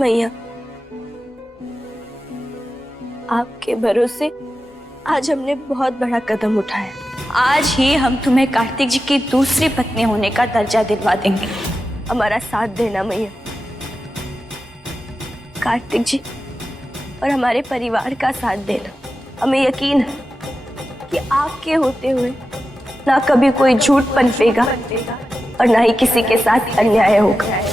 मैया, आपके भरोसे आज हमने बहुत बड़ा कदम उठाया। आज ही हम तुम्हें कार्तिक जी की दूसरी पत्नी होने का दर्जा दिलवा देंगे। हमारा साथ देना मैया। कार्तिक जी और हमारे परिवार का साथ देना। हमें यकीन है कि आपके होते हुए ना कभी कोई झूठ पनपेगा और ना ही किसी के साथ अन्याय होगा।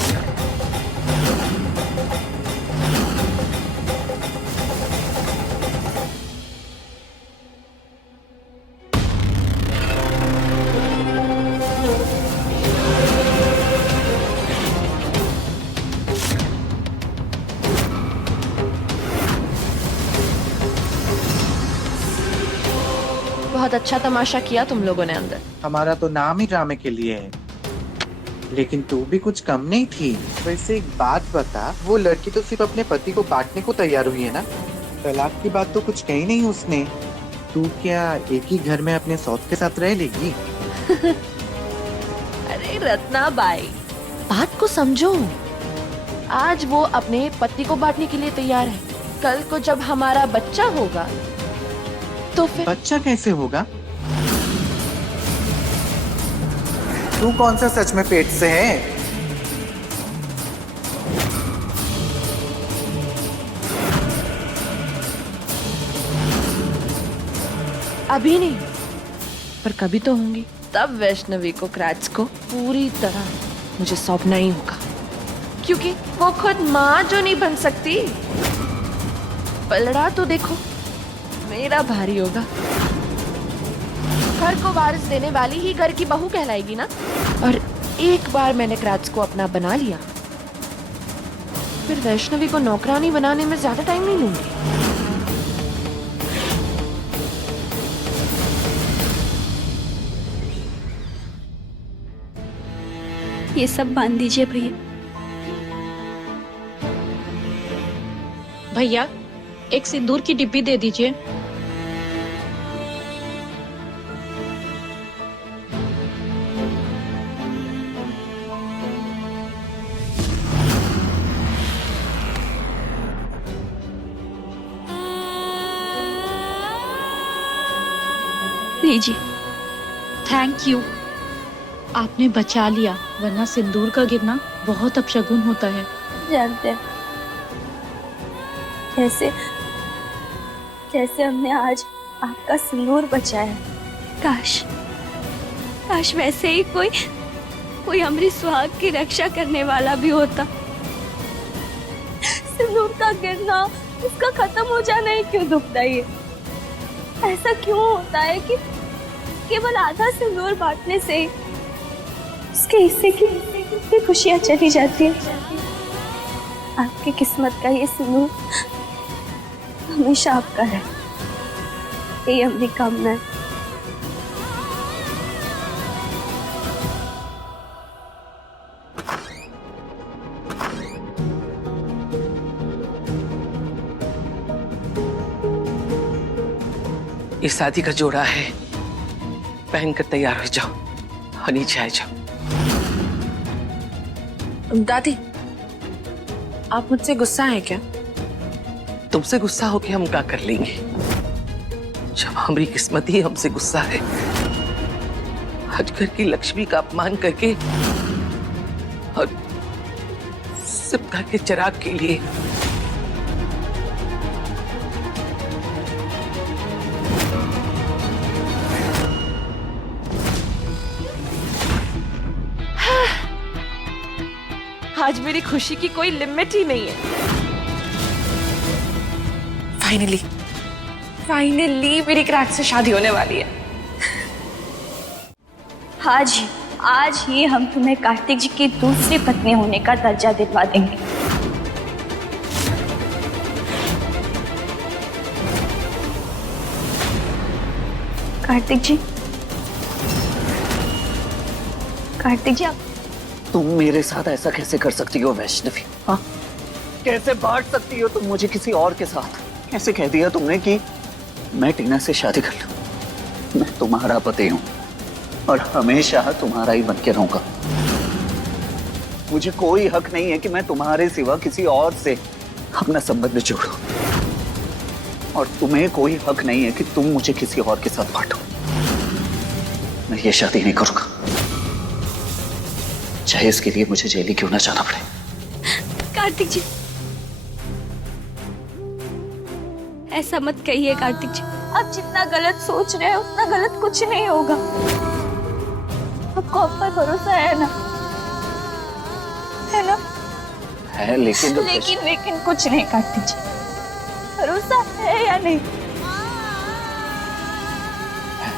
बहुत अच्छा तमाशा किया तुम लोगों ने अंदर। हमारा तो नाम ही ड्रामे के लिए है, लेकिन तू भी कुछ कम नहीं थी। वैसे एक बात बता, वो लड़की तो सिर्फ अपने पति को बांटने को तैयार हुई है ना? तलाक की बात तो कुछ कही नहीं उसने। तू क्या एक ही घर में अपने सौत के साथ रह लेगी? अरे रत्ना बाई, बात को समझो। आज वो अपने पति को बांटने के लिए तैयार है। कल को जब हमारा बच्चा होगा तो फिर बच्चा कैसे होगा? तू कौन सा सच में पेट से है? अभी नहीं, पर कभी तो होंगी। तब वैष्णवी को क्रैच को पूरी तरह मुझे सौंपना ही होगा, क्योंकि वो खुद माँ जो नहीं बन सकती, पलड़ा तो देखो मेरा भारी होगा। घर को वारिस देने वाली ही घर की बहू कहलाएगी ना। और एक बार मैंने क्रैच को अपना बना लिया, फिर वैष्णवी को नौकरानी बनाने में ज्यादा टाइम नहीं लूंगी। ये सब बांध दीजिए भैया। भैया, एक सिंदूर की डिब्बी दे दीजिए। लीजिए। थैंक यू, आपने बचा लिया, वरना सिंदूर का गिरना बहुत अपशगुन होता है। जानते हैं, जैसे जैसे हमने आज आपका सिंदूर बचाया, काश काश वैसे ही कोई हमारी सुहाग की रक्षा करने वाला भी होता। सिंदूर का गिरना, उसका खत्म हो जाना ही क्यों दुखदाई है? ऐसा क्यों होता है कि केवल आधा सिंदूर बांटने से उसके हिस्से की खुशियां चली जाती है। आपकी किस्मत का ये सिंदूर हमेशा आपका है, ये हमारी कामना है। ये शादी का जोड़ा है, पहनकर तैयार हो जाओ और नीचे आ जाओ। दादी, आप मुझसे गुस्सा है क्या? तुमसे गुस्सा होके हम क्या कर लेंगे, जब हमारी किस्मत ही हमसे गुस्सा है। आज घर की लक्ष्मी का अपमान करके और सिर्फ घर के चिराग के लिए। आज मेरी खुशी की कोई लिमिट ही नहीं है। फाइनली मेरी क्रैक से शादी होने वाली है। आज ही हम तुम्हें कार्तिक जी की दूसरी पत्नी होने का दर्जा दिलवा देंगे। कार्तिक जी आप तुम मेरे साथ ऐसा कैसे कर सकती हो वैष्णवी? हाँ, कैसे बांट सकती हो तुम मुझे किसी और के साथ? कैसे कह दिया तुमने कि मैं टीना से शादी कर लूं? मैं तुम्हारा पति हूं और हमेशा तुम्हारा ही बन के रहूंगा। मुझे कोई हक नहीं है कि मैं तुम्हारे सिवा किसी और से अपना संबंध जोड़ूं, और तुम्हें कोई हक नहीं है कि तुम मुझे किसी और के साथ बांटो। मैं ये शादी नहीं करूंगा, चाहे इसके लिए मुझे जेल ही क्यों ना जाना पड़े। कार्तिक जी, ऐसा मत कहिए कार्तिक जी। आप जितना गलत सोच रहे हैं उतना गलत कुछ नहीं होगा। आपको आप पर भरोसा है ना? है ना? है, लेकिन लेकिन कुछ नहीं कार्तिक जी। भरोसा है या नहीं?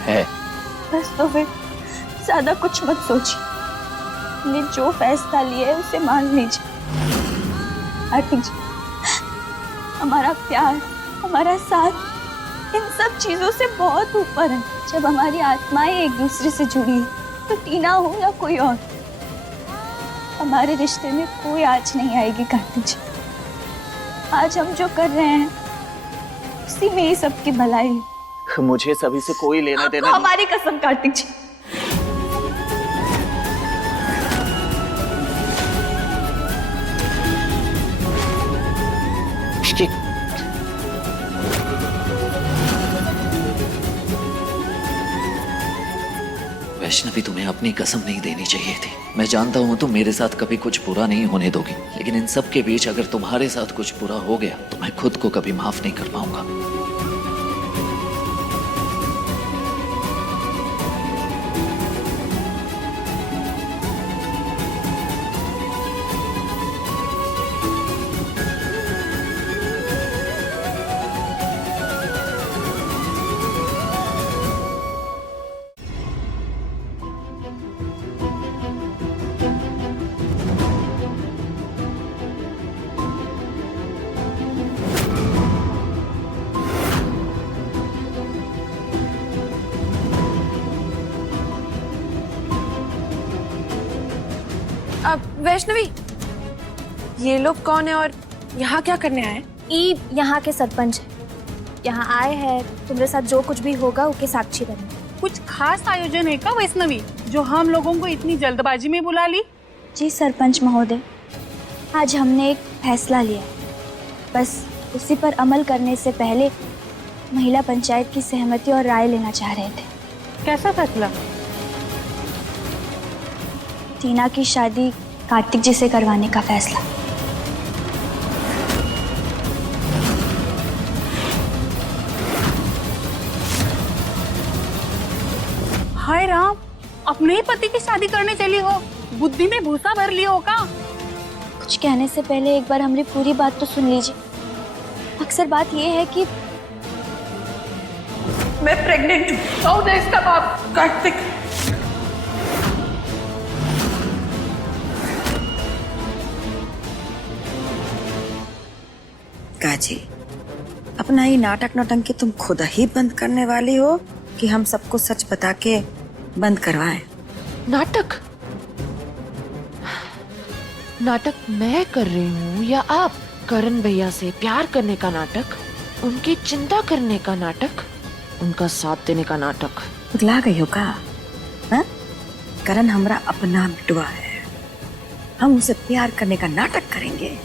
है। बस तो फिर ज्यादा कुछ मत सोचिए। ने जो फैसला लिया है उसे मान लीजिए। कार्तिक जी, हमारा प्यार, हमारा साथ इन सब चीजों से बहुत ऊपर है। जब हमारी आत्माएं एक दूसरे से जुड़ी है, तो टीना हो या कोई और, हमारे रिश्ते में कोई आँच नहीं आएगी कार्तिक जी। आज हम जो कर रहे हैं उसी में ही सबकी भलाई है। मुझे सभी से कोई लेना देना तो हमारी कसम कार्तिक जी। वैष्णवी, तुम्हें अपनी कसम नहीं देनी चाहिए थी। मैं जानता हूँ तुम मेरे साथ कभी कुछ बुरा नहीं होने दोगी, लेकिन इन सब के बीच अगर तुम्हारे साथ कुछ बुरा हो गया तो मैं खुद को कभी माफ नहीं कर पाऊंगा। अब वैष्णवी, ये लोग कौन है और यहाँ क्या करने आए? ई यहाँ के सरपंच है। यहाँ आए हैं तुम्हारे साथ जो कुछ भी होगा उसके साक्षी बनने। कुछ खास आयोजन है क्या वैष्णवी, जो हम लोगों को इतनी जल्दबाजी में बुला ली? जी सरपंच महोदय, आज हमने एक फैसला लिया, बस उसी पर अमल करने से पहले महिला पंचायत की सहमति और राय लेना चाह रहे थे। कैसा फैसला? टीना की शादी कार्तिक जी से करवाने का फैसला। हाय राम, अपने ही पति की शादी करने चली हो? बुद्धि में भूसा भर लिया हो का? कुछ कहने से पहले एक बार हमारी पूरी बात तो सुन लीजिए। अक्सर बात यह है कि मैं प्रेग्नेंट हूँ। कौन है इसका बाप? कार्तिक। काजी, अपना ही नाटक नौटंकी तुम खुद ही बंद करने वाली हो कि हम सबको सच बता के बंद करवाएं? नाटक? नाटक मैं कर रही हूँ या आप? करण भैया से प्यार करने का नाटक, उनकी चिंता करने का नाटक, उनका साथ देने का नाटक। पगला गई हो का? हाँ? करण हमारा अपना बिटवा है, हम उसे प्यार करने का नाटक करेंगे?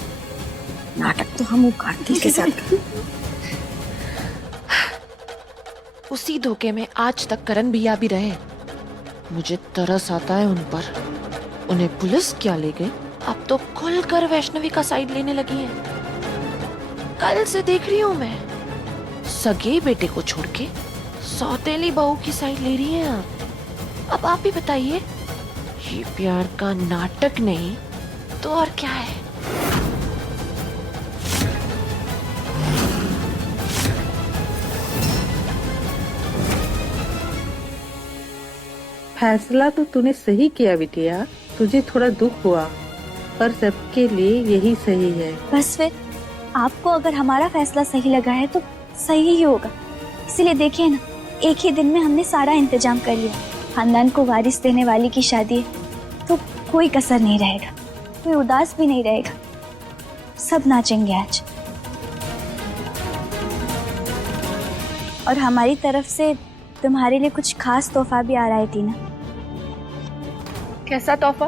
नाटक तो हम कार्तिक के साथ। उसी धोखे में आज तक करण भैया भी रहे। मुझे तरस आता है उन पर। उन्हें पुलिस क्या ले गई, अब तो खुलकर वैष्णवी का साइड लेने लगी है। कल से देख रही हूँ मैं, सगे बेटे को छोड़ के सौतेली बहू की साइड ले रही हैं आप। अब आप ही बताइए, ये प्यार का नाटक नहीं तो और क्या है? फैसला तो तूने सही किया बिटिया, तुझे थोड़ा दुख हुआ पर सबके लिए यही सही है। बस फिर आपको अगर हमारा फैसला सही लगा है तो सही ही होगा। इसीलिए देखिए ना, एक ही दिन में हमने सारा इंतजाम कर लिया। खानदान को वारिस देने वाली की शादी है तो कोई कसर नहीं रहेगा, कोई उदास भी नहीं रहेगा, सब नाचेंगे आज। और हमारी तरफ से तुम्हारे लिए कुछ खास तोहफा भी आ रहा है टीना। कैसा तोहफा?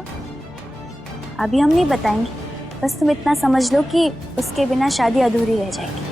अभी हम नहीं बताएंगे, बस तुम इतना समझ लो कि उसके बिना शादी अधूरी रह जाएगी।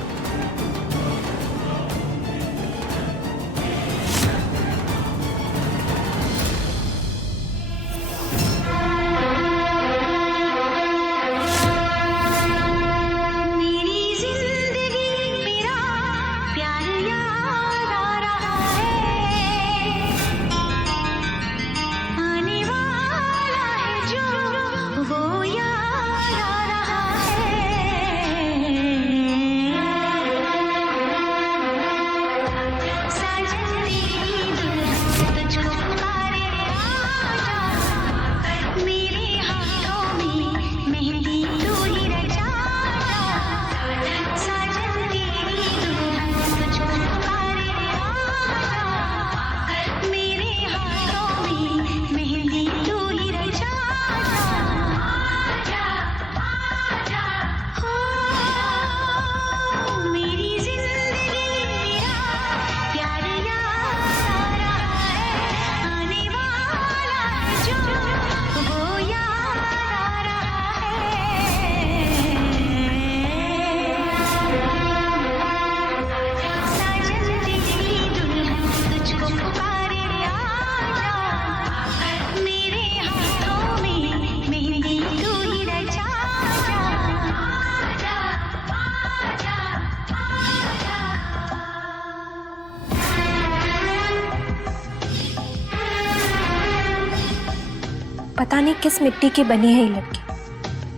पता नहीं किस मिट्टी की बनी है ये लड़की,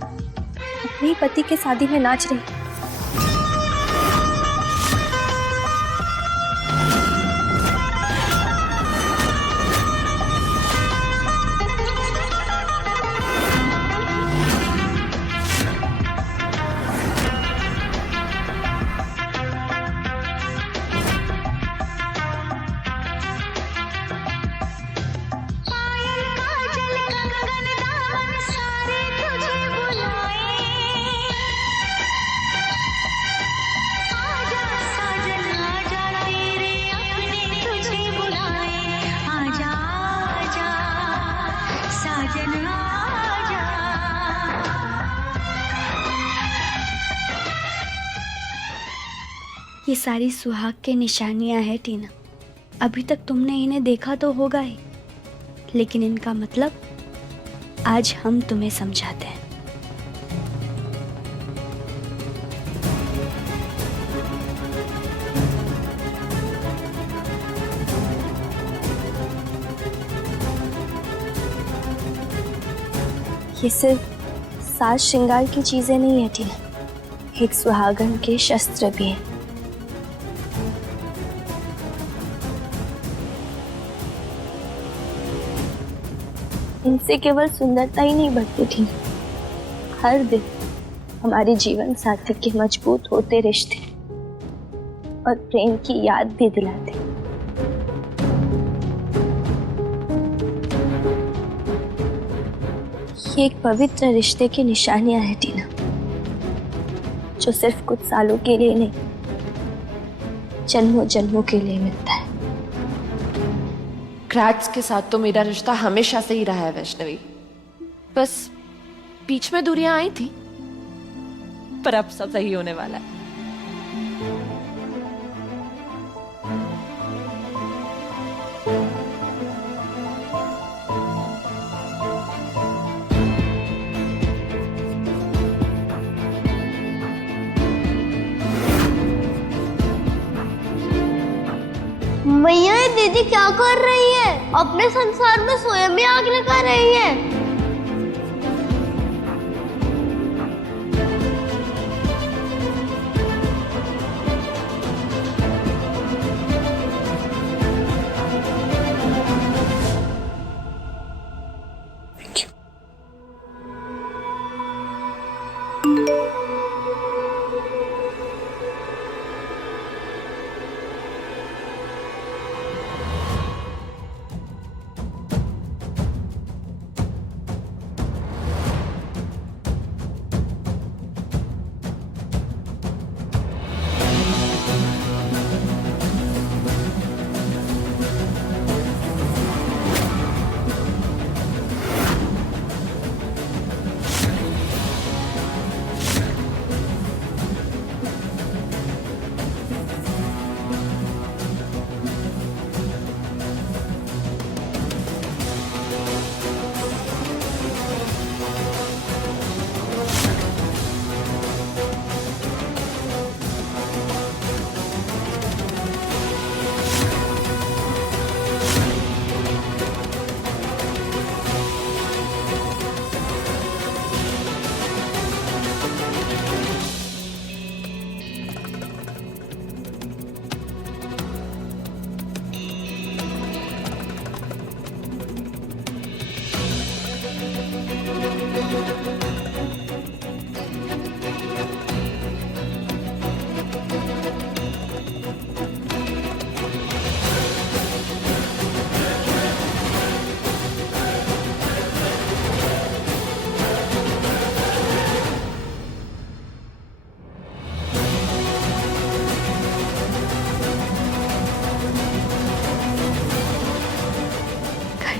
अपने ही पति के शादी में नाच रही। ये सारी सुहाग के निशानियां हैं टीना। अभी तक तुमने इन्हें देखा तो होगा ही, लेकिन इनका मतलब आज हम तुम्हें समझाते हैं। ये सिर्फ साज श्रृंगार की चीजें नहीं है टीना, एक सुहागन के शस्त्र भी है। इनसे केवल सुंदरता ही नहीं बढ़ती थी, हर दिन हमारे जीवन साथी के मजबूत होते रिश्ते और प्रेम की याद भी दिलाते। ये एक पवित्र रिश्ते की निशानियां हैं टीना, जो सिर्फ कुछ सालों के लिए नहीं, जन्मों जन्मों के लिए मिलता है। क्रैट्स के साथ तो मेरा रिश्ता हमेशा से ही रहा है वैष्णवी, बस बीच में दूरियां आई थी, पर अब सब सही होने वाला है। भैया ये दीदी क्या कर रही है? अपने संसार में स्वयं ही आग लगा रही है।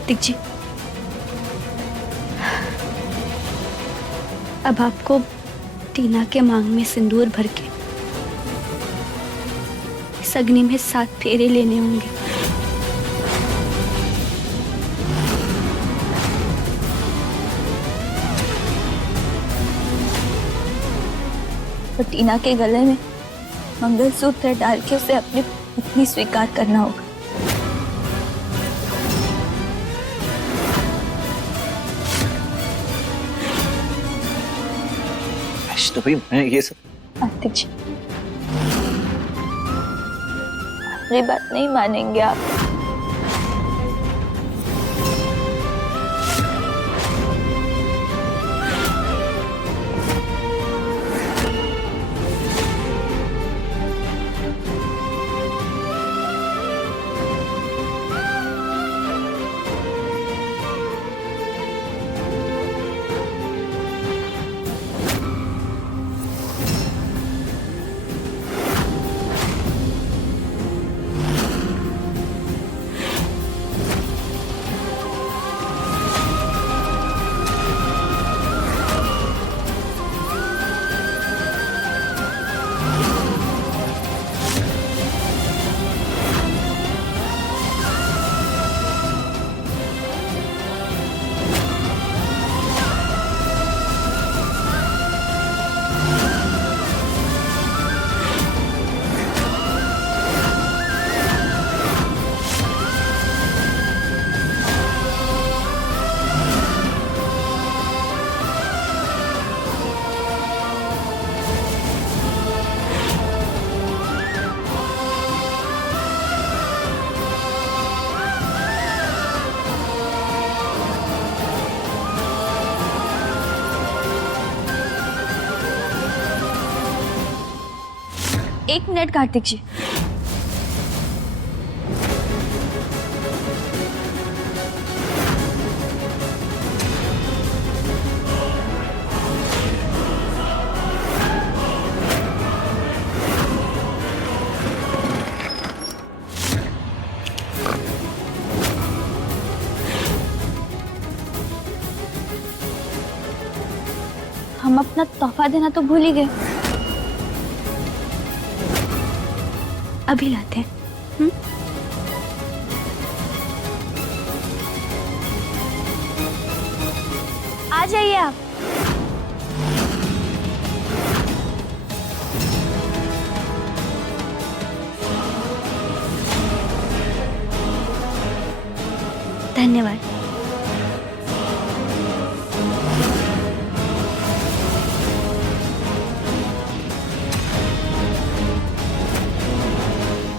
कार्तिक जी, अब आपको टीना के मांग में सिंदूर भर के इस अग्नि में 7 फेरे लेने होंगे। तो टीना के गले में मंगलसूत्र डाल के उसे अपनी पत्नी स्वीकार करना होगा। वैष्णवी, मैं ये सब कार्तिक जी, मेरी बात नहीं मानेंगे आप। एक मिनट कार्तिक जी, हम अपना तोहफा देना तो भूल ही गए। अभी लाते हैं। आ जाइए आप। धन्यवाद।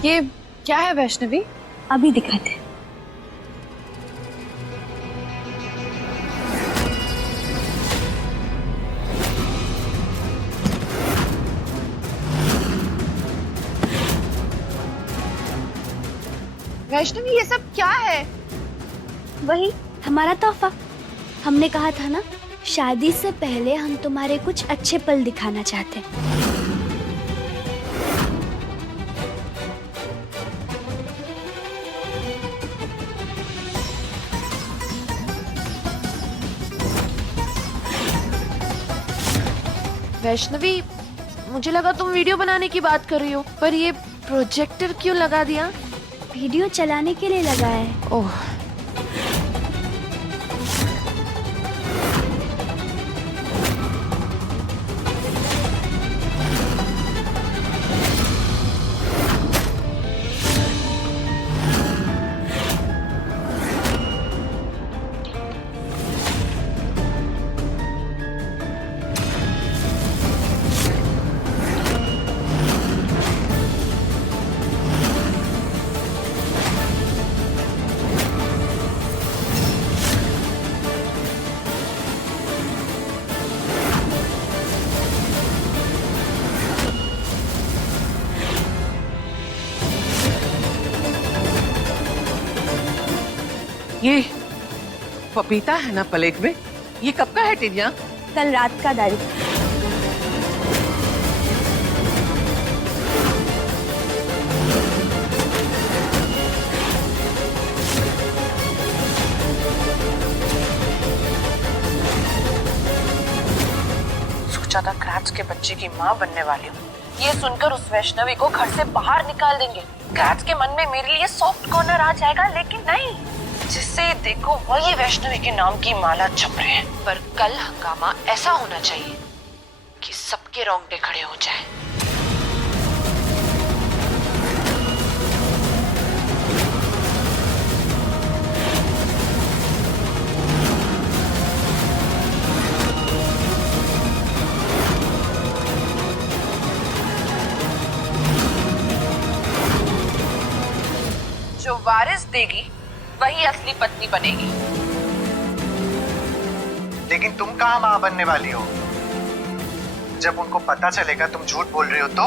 ये क्या है वैष्णवी? अभी दिखाते हैं। वैष्णवी, ये सब क्या है? वही हमारा तोहफा। हमने कहा था ना, शादी से पहले हम तुम्हारे कुछ अच्छे पल दिखाना चाहते हैं। वैष्णवी, मुझे लगा तुम वीडियो बनाने की बात कर रही हो, पर ये प्रोजेक्टर क्यों लगा दिया? वीडियो चलाने के लिए लगाया है। ओह, ये पपीता है ना प्लेट में? ये कब का है टिनिया? कल रात का दारू। सोचा था क्रैच के बच्चे की माँ बनने वाली हूँ, ये सुनकर उस वैष्णवी को घर से बाहर निकाल देंगे। क्रैच के मन में मेरे लिए सॉफ्ट कॉर्नर आ जाएगा, लेकिन नहीं, जिससे देखो वही वैष्णवी के नाम की माला छप रहे हैं। पर कल हंगामा ऐसा होना चाहिए कि सबके रोंगटे खड़े हो जाएं। जो वारिस देगी वही असली पत्नी बनेगी। लेकिन तुम कहाँ माँ बनने वाली हो? जब उनको पता चलेगा तुम झूठ बोल रही हो तो?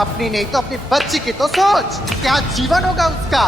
अपनी नहीं तो अपनी बच्ची की तो सोच, क्या जीवन होगा उसका।